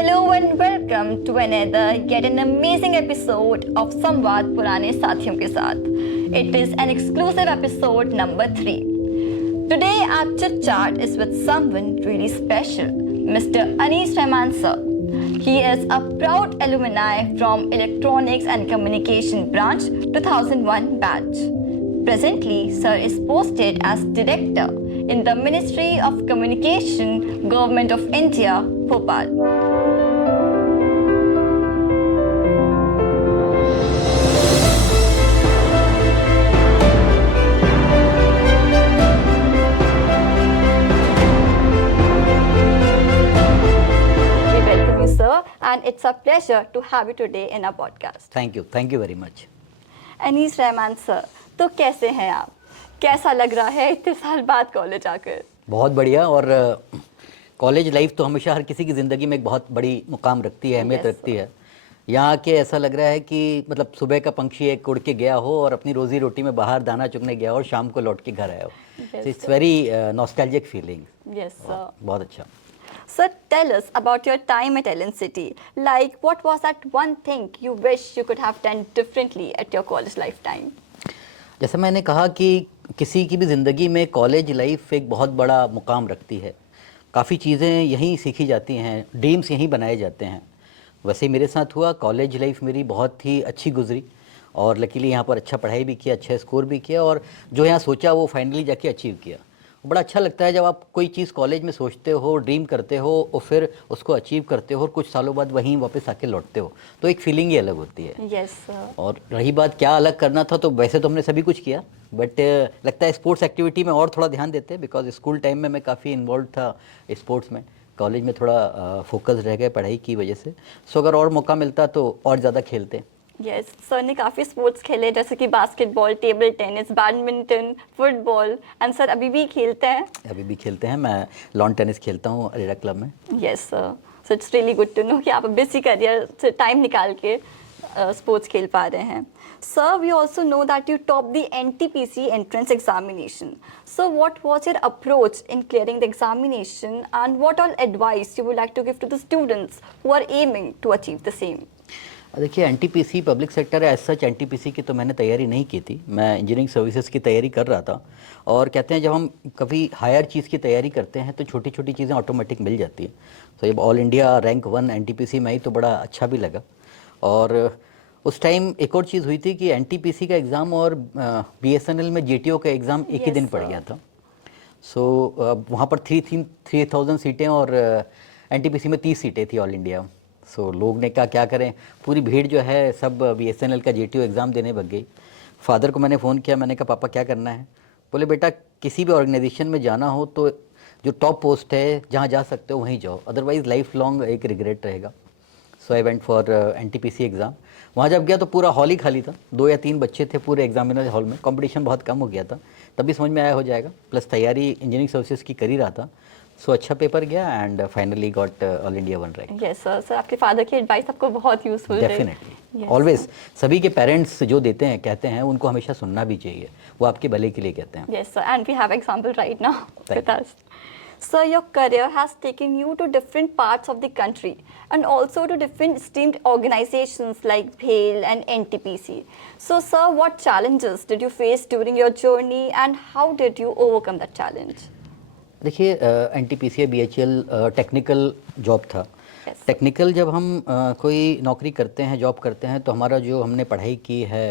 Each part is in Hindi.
Hello and welcome to another yet an amazing episode of Samvad पुराने साथियों के साथ. It is an exclusive episode number 3. Today our chit chat is with someone really special, Mr. Anees Rahman sir. He is a proud alumni from Electronics and Communication branch 2001 batch. Presently, sir is posted as Director in the Ministry of Communication, Government of India, Bhopal. We welcome you, sir, and it's a pleasure to have you today in our podcast. Thank you very much. Anees Rahman sir, तो कैसे हैं आप? कैसा लग रहा है इतने साल बाद कॉलेज आकर? बहुत बढ़िया. और कॉलेज लाइफ तो हमेशा हर किसी की ज़िंदगी में एक बहुत बड़ी मुकाम रखती है, अहमियत रखती है. यहाँ आके ऐसा लग रहा है कि मतलब सुबह का पंछी एक उड़ के गया हो और अपनी रोज़ी रोटी में बाहर दाना चुगने गया हो और शाम को लौट के घर आया हो. It's very nostalgic feeling. Yes sir. बहुत अच्छा. Sir, tell us about your time at Ellen City. Like, what was that one thing you wish you could have done differently at your college lifetime? जैसे मैंने कहा कि किसी की भी ज़िंदगी में कॉलेज लाइफ एक बहुत बड़ा मुकाम रखती है. काफ़ी चीज़ें यहीं सीखी जाती हैं, ड्रीम्स यहीं बनाए जाते हैं. वैसे ही मेरे साथ हुआ. कॉलेज लाइफ मेरी बहुत ही अच्छी गुजरी और लकीली यहाँ पर अच्छा पढ़ाई भी किया, अच्छा स्कोर भी किया और जो यहाँ सोचा वो फाइनली जाके अचीव किया. बड़ा अच्छा लगता है जब आप कोई चीज़ कॉलेज में सोचते हो, ड्रीम करते हो और फिर उसको अचीव करते हो और कुछ सालों बाद वहीं वापस आके लौटते हो, तो एक फीलिंग ही अलग होती है. Yes, sir. और रही बात क्या अलग करना था, तो वैसे तो हमने सभी कुछ किया, बट लगता है स्पोर्ट्स एक्टिविटी में और थोड़ा ध्यान देते हैं. बिकॉज स्कूल टाइम में मैं काफ़ी इन्वॉल्व था स्पोर्ट्स में. कॉलेज में थोड़ा फोकस रह गए पढ़ाई की वजह से. सो अगर और मौका मिलता तो और ज़्यादा खेलते. यस, सर ने काफ़ी स्पोर्ट्स खेले जैसे कि basketball, table tennis, badminton, football. And sir अभी भी खेलते हैं? अभी भी खेलते हैं. मैं लॉन टेनिस खेलता हूँ अरेरा क्लब में. Yes sir. So it's really good to know कि आप बिजी करियर से टाइम निकाल के स्पोर्ट्स खेल पा रहे हैं. Sir, we also know that you top the NTPC entrance examination. So what was your approach in clearing the examination and what all advice you would like to give to the students who are aiming to achieve the same? देखिए, NTPC पब्लिक सेक्टर है. एज सच NTPC की तो मैंने तैयारी नहीं की थी. मैं इंजीनियरिंग सर्विसेज की तैयारी कर रहा था. और कहते हैं जब हम कभी हायर चीज़ की तैयारी करते हैं तो छोटी छोटी चीज़ें ऑटोमेटिक मिल जाती हैं. तो जब ऑल इंडिया रैंक 1 NTPC में आई तो बड़ा अच्छा भी लगा. और उस टाइम एक और चीज़ हुई थी कि NTPC का एग्ज़ाम और BSNL में GTO का एग्ज़ाम एक ही दिन पड़ गया था. सो वहाँ पर 3000 सीटें और NTPC में 30 सीटें थी ऑल इंडिया. सो लोग ने कहा क्या करें, पूरी भीड़ जो है सब BSNL का GTO एग्ज़ाम देने लग गई. फादर को मैंने फ़ोन किया. मैंने कहा पापा क्या करना है? बोले बेटा किसी भी ऑर्गेनाइजेशन में जाना हो तो जो टॉप पोस्ट है जहाँ जा सकते हो वहीं जाओ, अदरवाइज़ लाइफ लॉन्ग एक रिग्रेट रहेगा. So I went for NTPC exam. वहाँ जब गया तो पूरा हॉल ही खाली था. 2 या 3 बच्चे थे पूरे एग्जामिनर हॉल में. कंपटीशन बहुत कम हो गया था. तभी समझ में आया हो जाएगा. प्लस तैयारी इंजीनियरिंग सर्विसेज की कर ही रहा था. सो अच्छा पेपर गया and finally got all India 1 rank. Yes sir. Sir आपके फादर की एडवाइस आपको बहुत यूजफुल रही. डेफिनेटली. ऑलवेज सभी के पेरेंट्स जो देते हैं कहते हैं उनको हमेशा सुनना भी चाहिए. वो आपके भले के लिए कहते हैं. Yes sir. And we have example right now with us. Sir, your career has taken you to different parts of the country and also to different esteemed organizations like BHEL and NTPC. So, sir, what challenges did you face during your journey and how did you overcome that challenge? देखिए, NTPC BHEL टेक्निकल जॉब था. टेक्निकल जब हम कोई नौकरी करते हैं, जॉब करते हैं, तो हमारा जो हमने पढ़ाई की है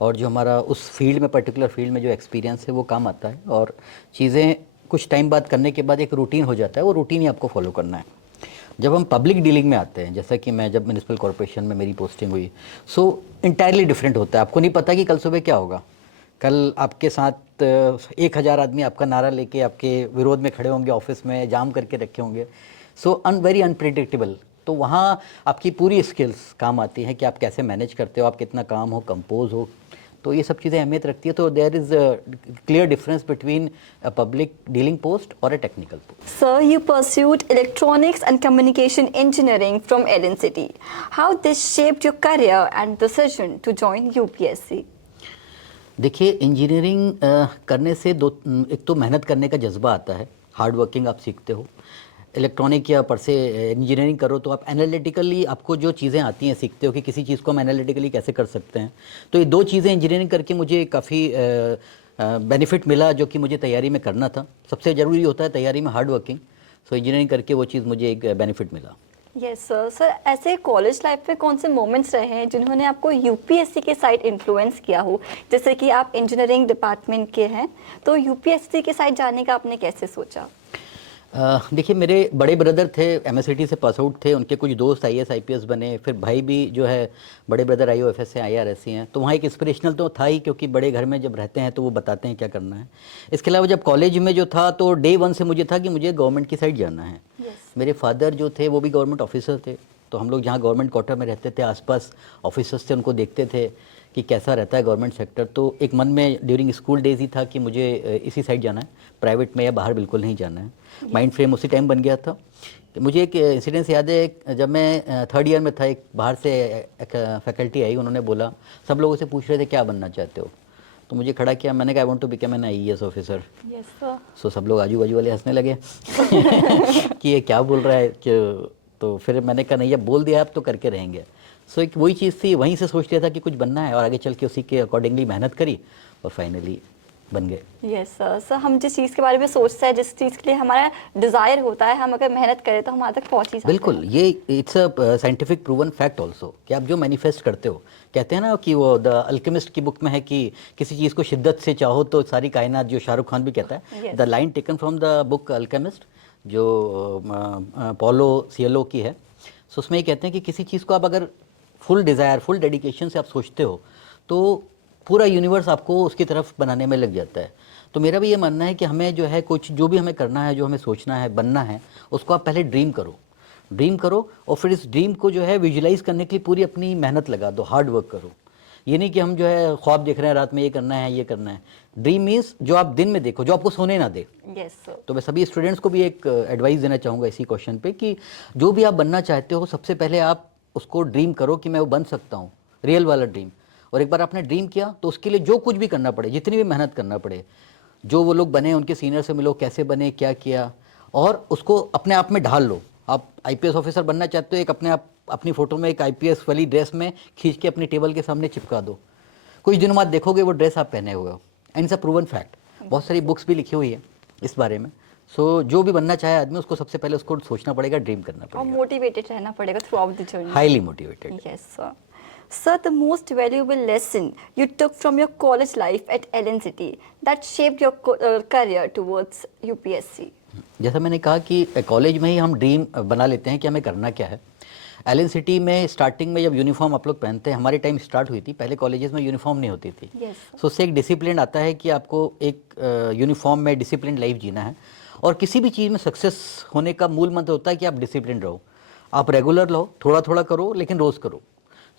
और जो हमारा उस फील्ड में पर्टिकुलर फील्ड में जो एक्सपीरियंस है वो काम आता है. और चीज़ें कुछ टाइम बाद करने के बाद एक रूटीन हो जाता है. वो रूटीन ही आपको फॉलो करना है. जब हम पब्लिक डीलिंग में आते हैं, जैसा कि मैं जब म्यूनिसिपल कॉर्पोरेशन में मेरी पोस्टिंग हुई, सो इंटायरली डिफरेंट होता है. आपको नहीं पता कि कल सुबह क्या होगा. कल आपके साथ 1000 आदमी आपका नारा लेके आपके विरोध में खड़े होंगे, ऑफिस में जाम करके रखे होंगे. So very unpredictable. तो वहाँ आपकी पूरी स्किल्स काम आती हैं कि आप कैसे मैनेज करते हो, आप कितना काम हो, कंपोज हो. तो ये सब चीज़ें अहमियत रखती है. तो there is clear difference between a public dealing post और a technical post. Sir, you pursued electronics and communication engineering from Ellen City. How this shaped your career and decision to join UPSC? देखिए, इंजीनियरिंग करने से एक तो मेहनत करने का जज्बा आता है. हार्ड वर्किंग आप सीखते हो. इलेक्ट्रॉनिक या पर से इंजीनियरिंग करो तो आप एनालिटिकली आपको जो चीज़ें आती हैं सीखते हो कि किसी चीज़ को हम एनालिटिकली कैसे कर सकते हैं। तो ये दो चीज़ें इंजीनियरिंग करके मुझे काफ़ी बेनिफिट मिला जो कि मुझे तैयारी में करना था। सबसे ज़रूरी होता है तैयारी में हार्ड वर्किंग। सो इंजीनियरिंग करके वो चीज़ मुझे एक बेनिफिट मिला। Yes sir. सर ऐसे कॉलेज लाइफ में कौन से मोमेंट्स रहे हैं जिन्होंने आपको यूपीएससी के साइड इन्फ्लुएंस किया हो? जैसे कि आप इंजीनियरिंग डिपार्टमेंट के हैं, तो यूपीएससी के साइड जाने का आपने कैसे सोचा? देखिए, मेरे बड़े ब्रदर थे, एमएससीटी से पास आउट थे, उनके कुछ दोस्त आईएएस आईपीएस बने, फिर भाई भी जो है बड़े ब्रदर आईओएफएस से आईआरएस हैं, तो वहाँ एक इंस्पिरेशनल तो था ही, क्योंकि बड़े घर में जब रहते हैं तो वो बताते हैं क्या करना है। इसके अलावा जब कॉलेज में जो था तो डे वन से मुझे था कि मुझे गवर्नमेंट की साइड जाना है। मेरे फादर जो थे वो भी गवर्नमेंट ऑफिसर थे, तो हम लोग जहाँ गवर्नमेंट क्वार्टर में रहते थे आसपास ऑफिसर्स थे, उनको देखते थे कि कैसा रहता है गवर्नमेंट सेक्टर। तो एक मन में ड्यूरिंग स्कूल डेज ही था कि मुझे इसी साइड जाना है, प्राइवेट में या बाहर बिल्कुल नहीं जाना है। माइंड फ्रेम उसी टाइम बन गया था। मुझे एक इंसिडेंस याद है, जब मैं थर्ड ईयर में था, एक बाहर से एक फैकल्टी आई, उन्होंने बोला, सब लोगों से पूछ रहे थे क्या बनना चाहते हो, तो मुझे खड़ा किया, मैंने कहा I want to become an IAS officer. Yes sir. So सब लोग आजू बाजू वाले हंसने लगे कि ये क्या बोल रहा है कि, तो फिर मैंने कहा नहीं, अब बोल दिया अब तो करके रहेंगे। सो एक वही चीज़ थी, वहीं से सोच लिया था कि कुछ बनना है और आगे चल के उसी के अकॉर्डिंगली मेहनत करी और फाइनली बन गए। Yes sir. सर हम जिस चीज़ के बारे में सोचते हैं, जिस चीज़ के लिए हमारा डिज़ायर होता है, हम अगर मेहनत करें तो हम वहाँ तक पहुँच ही सकते हैं। बिल्कुल, ये it's a scientific proven fact also कि आप जो मैनिफेस्ट करते हो, कहते हैं ना कि वो द अल्केमिस्ट की बुक में है कि किसी चीज़ को शिद्दत से चाहो तो सारी कायनात, जो शाहरुख खान भी कहता है, the line taken from the book alchemist, जो पॉलो सियलो की है। सो उसमें ये कहते हैं कि किसी चीज़ को आप अगर फुल डिज़ायर, फुल डेडिकेशन से आप सोचते हो तो पूरा यूनिवर्स आपको उसकी तरफ बनाने में लग जाता है। तो मेरा भी ये मानना है कि हमें जो है कुछ जो भी हमें करना है, जो हमें सोचना है, बनना है, उसको आप पहले ड्रीम करो और फिर इस ड्रीम को जो है विजुलाइज करने के लिए पूरी अपनी मेहनत लगा दो, हार्ड वर्क करो। ये नहीं कि हम जो है ख्वाब देख रहे हैं रात में ये करना है ये करना है। ड्रीम मीन्स जो आप दिन में देखो, जो आपको सोने ना दे। Yes sir. तो मैं सभी स्टूडेंट्स को भी एक एडवाइस देना चाहूँगा इसी क्वेश्चन पे कि जो भी आप बनना चाहते हो, सबसे पहले आप उसको ड्रीम करो कि मैं वो बन सकता हूँ, रियल वाला ड्रीम। और एक बार आपने ड्रीम किया तो उसके लिए जो कुछ भी करना पड़े, जितनी भी मेहनत करना पड़े, जो वो लोग बने उनके सीनियर से मिलो, कैसे बने, क्या किया, और उसको अपने आप में ढाल लो। आप आईपीएस ऑफिसर बनना चाहते हो, एक अपने आप अपनी फ़ोटो में एक आईपीएस वाली ड्रेस में खींच के अपनी टेबल के सामने चिपका दो। कुछ दिनों बाद देखोगे वो ड्रेस आप पहने हुए हो। And it's a proven fact, बहुत सारी बुक्स भी लिखी हुई है इस बारे में। सो जो भी बनना चाहे आदमी, उसको सबसे पहले उसको सोचना पड़ेगा, ड्रीम करना और पड़ेगा, मोटिवेटेड रहना पड़ेगा through out the journey. Highly motivated. Yes, sir. Sir, the most valuable lesson you took from your college life at LNCT that shaped your career towards UPSC? जैसा मैंने कहा कि कॉलेज में ही हम ड्रीम बना लेते हैं कि हमें करना क्या है। एलएनसीटी में स्टार्टिंग में जब यूनिफॉर्म आप लोग पहनते हैं, हमारे टाइम स्टार्ट हुई थी, पहले कॉलेजेस में यूनिफॉर्म नहीं होती थी। Yes, सो उससे एक डिसिप्लिन आता है कि आपको एक यूनिफॉर्म में डिसिप्लिन लाइफ जीना है। और किसी भी चीज़ में सक्सेस होने का मूल मंत्र होता है कि आप डिसिप्लिन रहो, आप रेगुलर रहो, थोड़ा थोड़ा करो लेकिन रोज़ करो।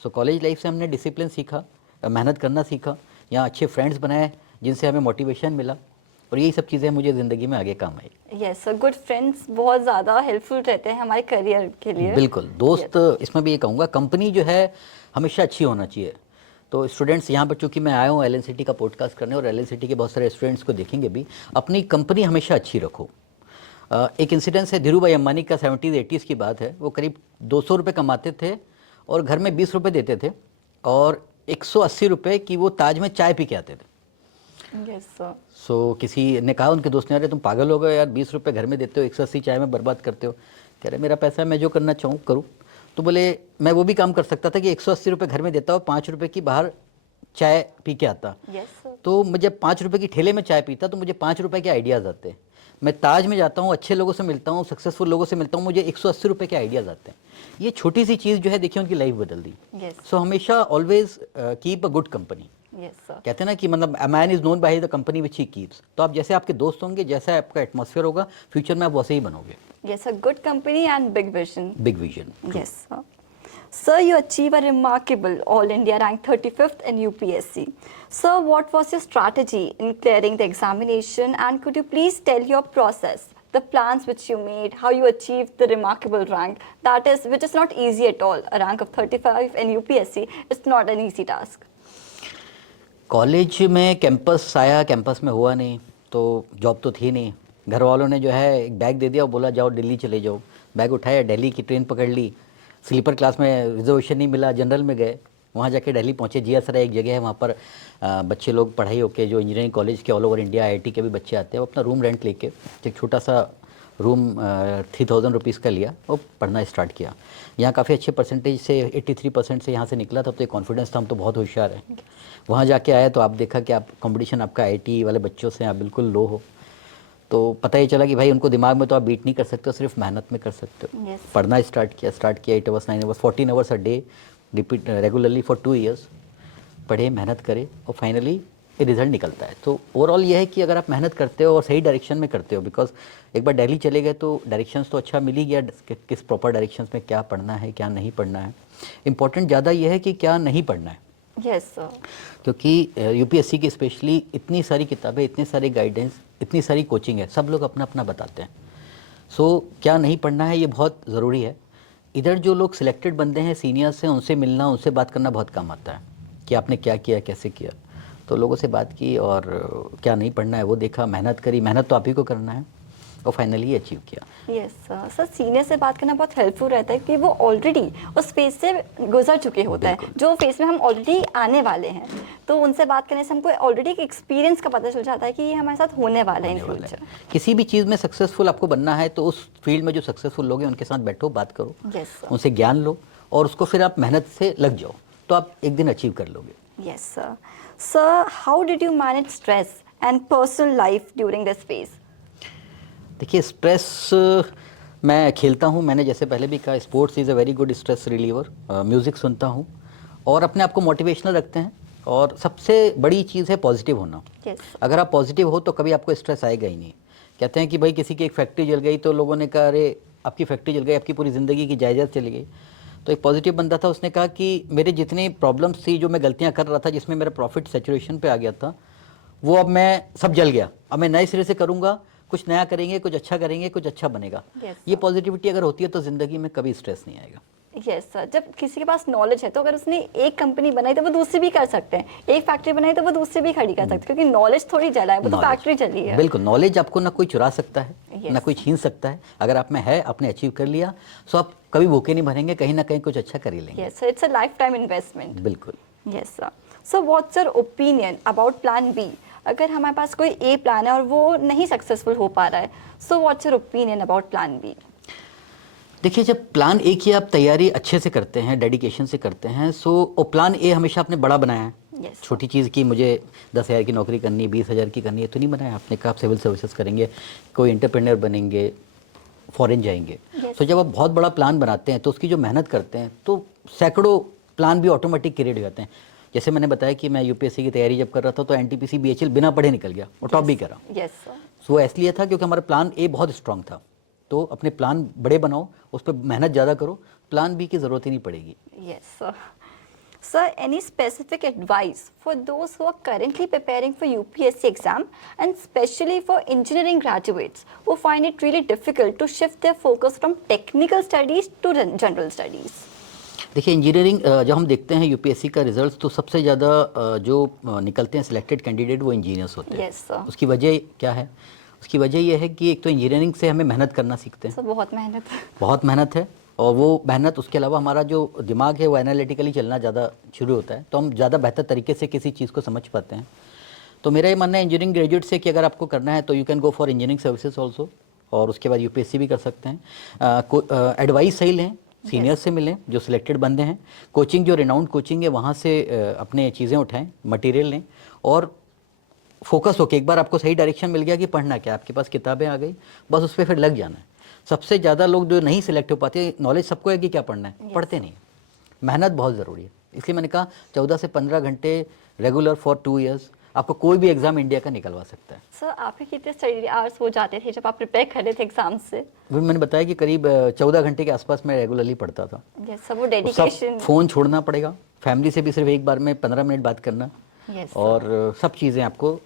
सो कॉलेज लाइफ से हमने डिसिप्लिन सीखा, मेहनत करना सीखा, यहाँ अच्छे फ्रेंड्स बनाए जिनसे हमें मोटिवेशन मिला, और यही सब चीज़ें मुझे ज़िंदगी में आगे काम आई। Yes sir. गुड फ्रेंड्स बहुत ज़्यादा हेल्पफुल रहते हैं हमारे करियर के लिए। बिल्कुल, दोस्त इसमें भी ये कहूँगा, कंपनी जो है हमेशा अच्छी होना चाहिए। तो स्टूडेंट्स यहाँ पर, चूँकि मैं आया हूँ एलएनसीटी का पॉडकास्ट करने और एलएनसीटी के बहुत सारे स्टूडेंट्स को देखेंगे भी, अपनी कंपनी हमेशा अच्छी रखो। एक इंसिडेंस है, धीरू भाई अंबानी का 70s-80s की बात है। वो करीब 200 रुपये कमाते थे और घर में 20 रुपये देते थे, और 180 रुपये की वो ताज में चाय पी के आते थे। Yes sir. सो किसी ने कहा उनके दोस्त ने, अरे तुम पागल हो गए यार, 20 रुपये घर में देते हो, 180 चाय में बर्बाद करते हो। कह रहे मेरा पैसा है, मैं जो करना चाहूँ करूँ। तो बोले मैं वो भी काम कर सकता था कि 180 रुपये घर में देता और 5 रुपये की बाहर चाय पी के आता। Yes sir. तो मैं जब 5 रुपये की ठेले में चाय पीता तो मुझे 5 रुपये के आइडियाज़ आते। मैं ताज में जाता हूँ, अच्छे लोगों से मिलता हूँ, सक्सेसफुल लोगों से मिलता हूँ, मुझे 180 रुपये के आइडियाज़ आते हैं। ये छोटी सी चीज़ जो है, देखिए उनकी लाइफ बदल दी। यस। सो हमेशा always keep a good company. Yes sir. कहते हैं ना कि मतलब a man is known by the company which he keeps. तो आप जैसे आपके दोस्त होंगे, जैसा आपका एटमॉस्फेयर होगा, फ्यूचर में आप वैसे ही बनोगे। Yes sir. Good company and big vision. Big vision. Yes, sir. Sir, you achieve a remarkable All India rank 35th in UPSC. Sir, what was your strategy in clearing the examination, and could you please tell your process, the plans which you made, how you achieved the remarkable rank? That is, which is not easy at all. A rank of 35 in UPSC is not an easy task. College में कैंपस आया, कैंपस में हुआ नहीं, तो जॉब तो थी नहीं, घर वालों ने जो है एक बैग दे दिया और बोला जाओ दिल्ली चले जाओ। बैग उठाया, दिल्ली की ट्रेन पकड़ ली, स्लीपर क्लास में रिजर्वेशन नहीं मिला, जनरल में गए, वहाँ जाके दिल्ली पहुँचे। जीएसआर एक जगह है, वहाँ पर बच्चे लोग पढ़ाई होके जो इंजीनियरिंग कॉलेज के ऑल ओवर इंडिया आईआईटी के भी बच्चे आते हैं, वो अपना रूम रेंट लेके एक छोटा सा रूम 3000 रुपीज़ का लिया और पढ़ना स्टार्ट किया। यहाँ काफ़ी अच्छे परसेंटेज से 83% से यहाँ से निकला था, तो एक कॉन्फिडेंस था हम तो बहुत होशियार हैं। वहाँ जाके आया तो आप देखा कि आप कंपटीशन आपका आईआईटी वाले बच्चों से आप बिल्कुल लो हो, तो पता ही चला कि भाई उनको दिमाग में तो आप बीट नहीं कर सकते हो, सिर्फ मेहनत में कर सकते हो। Yes. पढ़ना स्टार्ट किया 8 hours 9 hours 14 hours a day repeat regularly for 2 years, पढ़े, मेहनत करे और फाइनली रिजल्ट निकलता है। तो ओवरऑल ये है कि अगर आप मेहनत करते हो और सही डायरेक्शन में करते हो, बिकॉज एक बार दिल्ली चले गए तो डायरेक्शंस तो अच्छा मिल ही गया कि किस प्रॉपर डायरेक्शंस में क्या पढ़ना है क्या नहीं पढ़ना है। इंपॉर्टेंट ज़्यादा ये है कि क्या नहीं पढ़ना है। Yes sir. क्योंकि यूपीएससी की स्पेशली इतनी सारी किताबें, इतने सारे गाइडेंस, इतनी सारी कोचिंग है, सब लोग अपना अपना बताते हैं। सो क्या नहीं पढ़ना है ये बहुत ज़रूरी है। इधर जो लोग सिलेक्टेड बंदे हैं सीनियर्स से, उनसे मिलना, उनसे बात करना बहुत काम आता है कि आपने क्या किया, कैसे किया। तो लोगों से बात की और क्या नहीं पढ़ना है वो देखा, मेहनत करी, मेहनत तो आप ही को करना है और फाइनली अचीव किया। यस सर, सीनियर से बात करना बहुत हेल्पफुल रहता है कि वो ऑलरेडी उस फेज से गुजर चुके होते हैं, जो फेज में हम ऑलरेडी आने वाले हैं। तो उनसे बात करने से हमको ऑलरेडी एक एक्सपीरियंस का पता चल जाता है कि ये हमारे साथ होने वाला है इन फ्यूचर। किसी भी चीज़ में सक्सेसफुल आपको बनना है तो उस फील्ड में जो सक्सेसफुल लोग हैं उनके साथ बैठो, बात करो, उनसे ज्ञान लो और उसको फिर आप मेहनत से लग जाओ तो आप एक दिन अचीव कर लोगे। Yes sir. Sir, how did you manage stress and personal life during this phase? देखिए स्ट्रेस मैं खेलता हूँ, मैंने जैसे पहले भी कहा sports is a very good stress reliever. Music सुनता हूँ और अपने आप को मोटिवेशनल रखते हैं और सबसे बड़ी चीज़ है पॉजिटिव होना। yes. अगर आप पॉजिटिव हो तो कभी आपको स्ट्रेस आएगा ही नहीं। कहते हैं कि भाई किसी की एक फैक्ट्री जल गई तो लोगों ने कहा अरे आपकी फैक्ट्री जल गई, आपकी पूरी ज़िंदगी की जायदाद चली गई। तो एक पॉजिटिव बंदा था, उसने कहा कि मेरे जितनी प्रॉब्लम्स थी, जो मैं गलतियाँ कर रहा था, जिसमें मेरा प्रॉफिट सैचुरेशन पे आ गया था, वो अब मैं सब जल गया, अब मैं नए सिरे से करूँगा, कुछ नया करेंगे, कुछ अच्छा करेंगे, कुछ अच्छा बनेगा। yes, ये पॉजिटिविटी अगर होती है तो ज़िंदगी में कभी स्ट्रेस नहीं आएगा। यस सर, जब किसी के पास नॉलेज है तो अगर उसने एक कंपनी बनाई तो वो दूसरी भी कर सकते हैं, एक फैक्ट्री बनाई तो वो दूसरी भी खड़ी कर सकते हैं, क्योंकि नॉलेज थोड़ी जला है, वो तो फैक्ट्री चली है। बिल्कुल, नॉलेज आपको ना कोई चुरा सकता है, Yes. ना कोई छीन सकता है। अगर आप में है, आपने अचीव कर लिया, सो आप कभी भूखे नहीं भरेंगे, कहीं ना कहीं कुछ अच्छा कर ही लेंगे। Yes sir, it's a life time investment. बिल्कुल। Yes sir. So what's your opinion about plan B? अगर हमारे पास कोई ए प्लान है और वो नहीं सक्सेसफुल हो पा रहा है, so what's your opinion about plan B? देखिए जब प्लान ए की आप तैयारी अच्छे से करते हैं, डेडिकेशन से करते हैं, सो वो प्लान ए हमेशा आपने बड़ा बनाया है। Yes. छोटी चीज़ की मुझे 10,000 की नौकरी करनी है, 20,000 की करनी है तो नहीं बनाया आपने। कहा आप सिविल सर्विसेज करेंगे, कोई एंटरप्रेन्योर बनेंगे, फॉरेन जाएंगे। Yes. तो जब आप बहुत बड़ा प्लान बनाते हैं तो उसकी जो मेहनत करते हैं तो सैकड़ों प्लान भी ऑटोमेटिक क्रिएट हो जाते हैं। जैसे मैंने बताया कि मैं यूपीएससी की तैयारी जब कर रहा था तो एनटीपीसी बीएचएल बिना पढ़े निकल गया और टॉप भी करा। Yes sir. सो वो इसलिए था क्योंकि हमारा प्लान ए बहुत स्ट्रांग था। तो अपने प्लान बड़े बनाओ, उस पर मेहनत ज़्यादा करो, प्लान बी की ज़रूरत ही नहीं पड़ेगी। Yes, sir. Sir, any specific advice for those who are currently preparing for UPSC exam and especially for engineering graduates who find it really difficult to shift their focus from technical studies to general studies? देखिए इंजीनियरिंग जब हम देखते हैं यूपीएससी का रिजल्ट तो सबसे ज़्यादा जो निकलते हैं सिलेक्टेड कैंडिडेट वो इंजीनियर्स होते हैं। Yes, sir. उसकी वजह क्या है? उसकी वजह यह है कि एक तो इंजीनियरिंग से हमें मेहनत करना सीखते हैं। So, बहुत मेहनत है और वो मेहनत, उसके अलावा हमारा जो दिमाग है वो एनालिटिकली चलना ज़्यादा शुरू होता है, तो हम ज़्यादा बेहतर तरीके से किसी चीज़ को समझ पाते हैं। तो मेरा ये मानना है इंजीनियरिंग ग्रेजुएट से कि अगर आपको करना है तो you can go for engineering services also, और उसके बाद यूपीएससी भी कर सकते हैं। एडवाइस सही लें, सीनियर से मिलें जो सिलेक्टेड बंदे हैं, कोचिंग जो रिनाउंड कोचिंग है वहाँ से अपने चीज़ें उठाएँ, मटेरियल लें और फोकस होके एक बार आपको सही डायरेक्शन मिल गया कि पढ़ना क्या, आपके पास किताबें आ गई, बस उस पर फिर लग जाना है। सबसे ज़्यादा लोग जो नहीं सिलेक्ट हो पाते, नॉलेज सबको है कि क्या पढ़ना है, पढ़ते नहीं, मेहनत बहुत ज़रूरी है। इसलिए मैंने कहा 14 से 15 घंटे रेगुलर फॉर 2 इयर्स आपको कोई भी एग्जाम इंडिया का निकलवा सकता है। सर आपके कितने स्टडी आवर्स हो जाते थे जब आप प्रिपेयर कर रहे थे एग्जाम से? वो मैंने बताया कि करीब 14 घंटे के आसपास मैं रेगुलरली पढ़ता था। यस सर, वो डेडिकेशन। फ़ोन छोड़ना पड़ेगा, फैमिली से भी सिर्फ एक बार में 15 मिनट बात करना, yes, और सब चीज़ें आपको